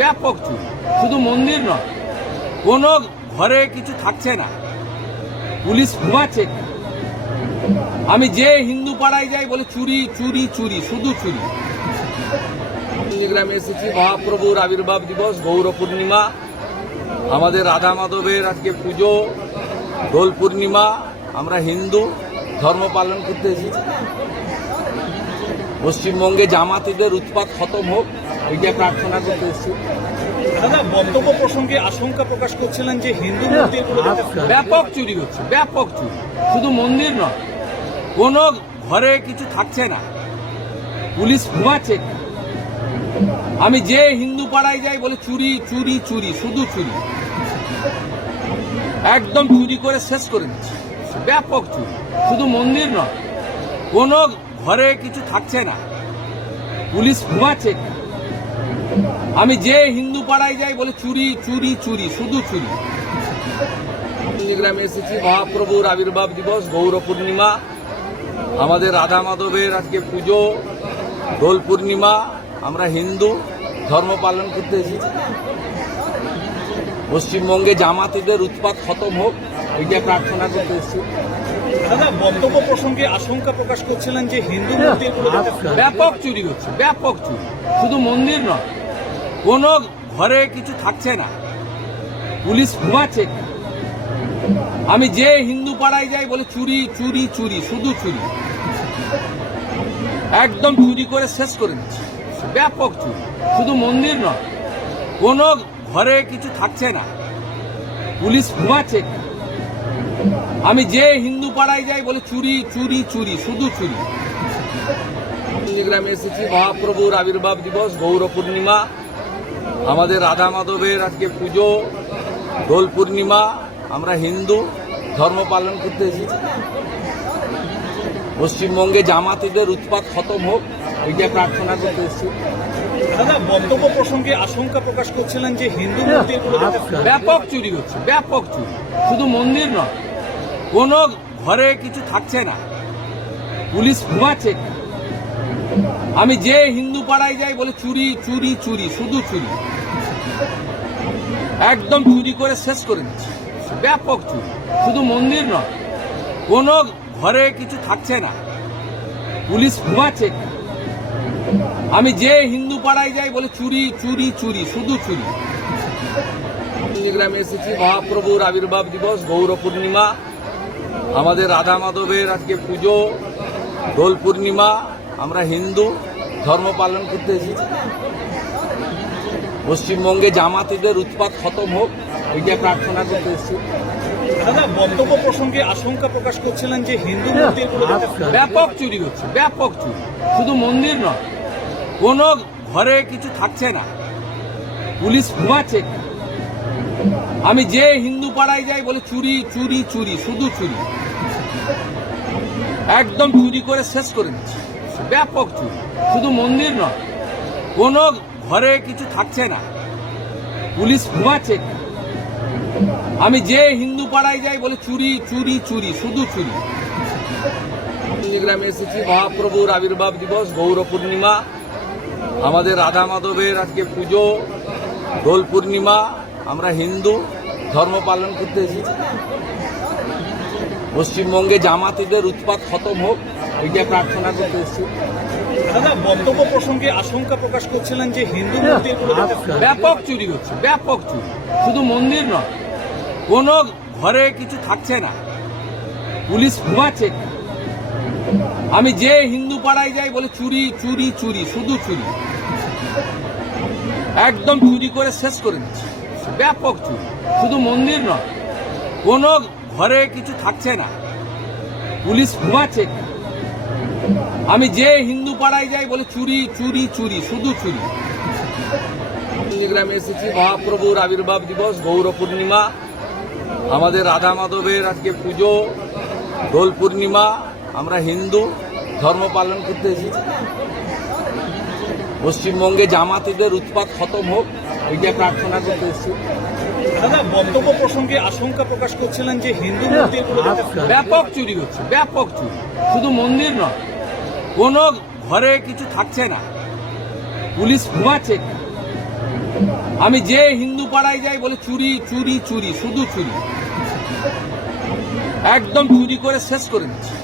ব্যাপক চুরি। শুধু মন্দির নয়, কোনো ঘরে কিছু থাকছে না, পুলিশ ঘুমাচ্ছে। আমি যে হিন্দু পাড়ায় যাই বলে চুরি চুরি চুরি, শুধু চুরি। গ্রামে এসেছি, মহাপ্রভুর আবির্ভাব দিবস, গৌর পূর্ণিমা, আমাদের রাধা মাধবের আজকে পুজো, দোল পূর্ণিমা। আমরা হিন্দু ধর্ম পালন করতে এসেছি। পশ্চিমবঙ্গে জামাতিদের উৎপাত খতম হোক, এইটা প্রার্থনা করতে এসেছি। দাদা, বক্তব্য প্রসঙ্গে আশঙ্কা প্রকাশ করছিলেন যে হিন্দু মন্দির ব্যাপক চুরি হচ্ছে, ব্যাপক চুরি। শুধু মন্দির নয়, কোনো ঘরে কিছু থাকছে না, পুলিশ ঘুমাচ্ছে। আমি যে হিন্দু পাড়ায় যাই বলে চুরি চুরি চুরি, শুধু চুরি। একদম চুরি করে শেষ করে দিচ্ছে, ব্যাপক চুরি। শুধু মন্দির নয়, কোনো ঘরে কিছু থাকছে না, পুলিশ ঘুমাচ্ছে। আমি যে হিন্দু পাড়ায় যাই বলে চুরি চুরি চুরি, শুধু চুরি। গ্রামে এসেছি, মহাপ্রভুর আবির্ভাব দিবস, গৌর পূর্ণিমা, আমাদের রাধা মাধবের আজকে পুজো, দোল পূর্ণিমা। আমরা হিন্দু ধর্ম পালন করতে এসেছি। পশ্চিমবঙ্গে জামাতিদের উৎপাত খতম হোক, এইটা প্রার্থনা করতে এসেছি। দাদা, বক্তব্য প্রসঙ্গে আশঙ্কা প্রকাশ করছিলেন যে হিন্দু মন্দির ব্যাপক চুরি হচ্ছে, ব্যাপক চুরি। শুধু মন্দির নয়, কোনো ঘরে কিছু থাকছে না, পুলিশ ঘুমাচ্ছে। আমি যে হিন্দু পাড়ায় যাই বলে চুরি চুরি চুরি, শুধু চুরি। একদম চুরি করে শেষ করে দিচ্ছে, ব্যাপক চুরি। শুধু মন্দির নয়, কোনো ঘরে কিছু থাকছে না, পুলিশ ঘুমাচ্ছে। আমি যে হিন্দু পাড়ায় যাই বলে চুরি চুরি চুরি, শুধু চুরি। গ্রামে এসেছি, মহাপ্রভুর আবির্ভাব দিবস, গৌর পূর্ণিমা, আমাদের রাধা মাধবের আজকে পুজো, দোল পূর্ণিমা। আমরা হিন্দু ধর্ম পালন করতে এসেছি। পশ্চিমবঙ্গে জামাতিদের উৎপাত খতম হোক, এইটা প্রার্থনা করতে এসেছি। দাদা, বক্তব্য প্রসঙ্গে আশঙ্কা প্রকাশ করছিলেন যে হিন্দু মন্দির ব্যাপক চুরি হচ্ছে, ব্যাপক চুরি। শুধু মন্দির নয়, কোনো ঘরে কিছু থাকছে না, পুলিশ ঘুমাচ্ছে। আমি যে হিন্দু পাড়ায় যাই বলে চুরি চুরি চুরি, শুধু চুরি। একদম চুরি করে শেষ করে দিচ্ছে, ব্যাপক চুরি। শুধু মন্দির নয়, কোনো ঘরে কিছু থাকছে না, পুলিশ ঘুমাচ্ছে। আমি যে হিন্দু পাড়ায় যাই বলে চুরি চুরি চুরি, শুধু চুরি। গ্রামে এসেছি, মহাপ্রভুর আবির্ভাব দিবস, গৌর পূর্ণিমা, আমাদের রাধা মাধবের আজকে পুজো, দোল পূর্ণিমা। আমরা হিন্দু ধর্ম পালন করতে এসেছি। পশ্চিমবঙ্গে জামাতিদের উৎপাত খতম হোক, এইটা প্রার্থনা করতে এসেছি। দাদা, বক্তব্য প্রসঙ্গে আশঙ্কা প্রকাশ করছিলেন যে হিন্দু মন্দির ব্যাপক চুরি হচ্ছে, ব্যাপক চুরি। শুধু মন্দির নয়, কোনো ঘরে কিছু থাকছে না, পুলিশ ঘুমাচ্ছে। আমি যে হিন্দু পাড়ায় যাই বলে চুরি চুরি চুরি, শুধু চুরি। একদম চুরি করে শেষ করে দিচ্ছে, ব্যাপক চুরি। শুধু মন্দির নয়, কোনো ঘরে কিছু থাকছে না, পুলিশ ঘুমাচ্ছে। আমি যে হিন্দু পাড়ায় যাই বলে চুরি চুরি চুরি, শুধু চুরি। গ্রামে এসেছি, মহাপ্রভুর আবির্ভাব দিবস, গৌর পূর্ণিমা, আমাদের রাধা মাধবের আজকে পুজো, দোল পূর্ণিমা। আমরা হিন্দু ধর্ম পালন করতে এসেছি। পশ্চিমবঙ্গে জামাতিদের উৎপাত খতম হোক, এইটা প্রার্থনা করতে এসেছি। দাদা, বক্তব্য প্রসঙ্গে আশঙ্কা প্রকাশ করছিলেন যে হিন্দু মন্দির ব্যাপক চুরি হচ্ছে, ব্যাপক চুরি। শুধু মন্দির নয়, কোনো ঘরে কিছু থাকছে না, পুলিশ ঘুমাচ্ছে। আমি যে হিন্দু পাড়ায় যাই বলে চুরি চুরি চুরি, শুধু চুরি। একদম চুরি করে শেষ করে দিচ্ছে, ব্যাপক চুরি। শুধু মন্দির নয়, কোনো ঘরে কিছু থাকছে না, পুলিশ ঘুমাচ্ছে। আমি যে হিন্দু পাড়ায় যাই বলে চুরি চুরি চুরি, শুধু চুরি। গ্রামে এসেছি, মহাপ্রভুর আবির্ভাব দিবস, গৌর পূর্ণিমা, আমাদের রাধা মাধবের আজকে পুজো, দোল পূর্ণিমা। আমরা হিন্দু ধর্ম পালন করতে এসেছি। পশ্চিমবঙ্গে জামাতিদের উৎপাত খতম হোক, এইটা প্রার্থনা করতে এসেছি। দাদা, বক্তব্য প্রসঙ্গে আশঙ্কা প্রকাশ করছিলেন যে হিন্দু মন্দির ব্যাপক চুরি হচ্ছে, ব্যাপক চুরি। শুধু মন্দির নয়, কোনো ঘরে কিছু থাকছে না, পুলিশ ঘুমাচ্ছে। আমি যে হিন্দু পাড়ায় যাই বলে চুরি চুরি চুরি, শুধু চুরি, একদম চুরি করে শেষ করে দিচ্ছি।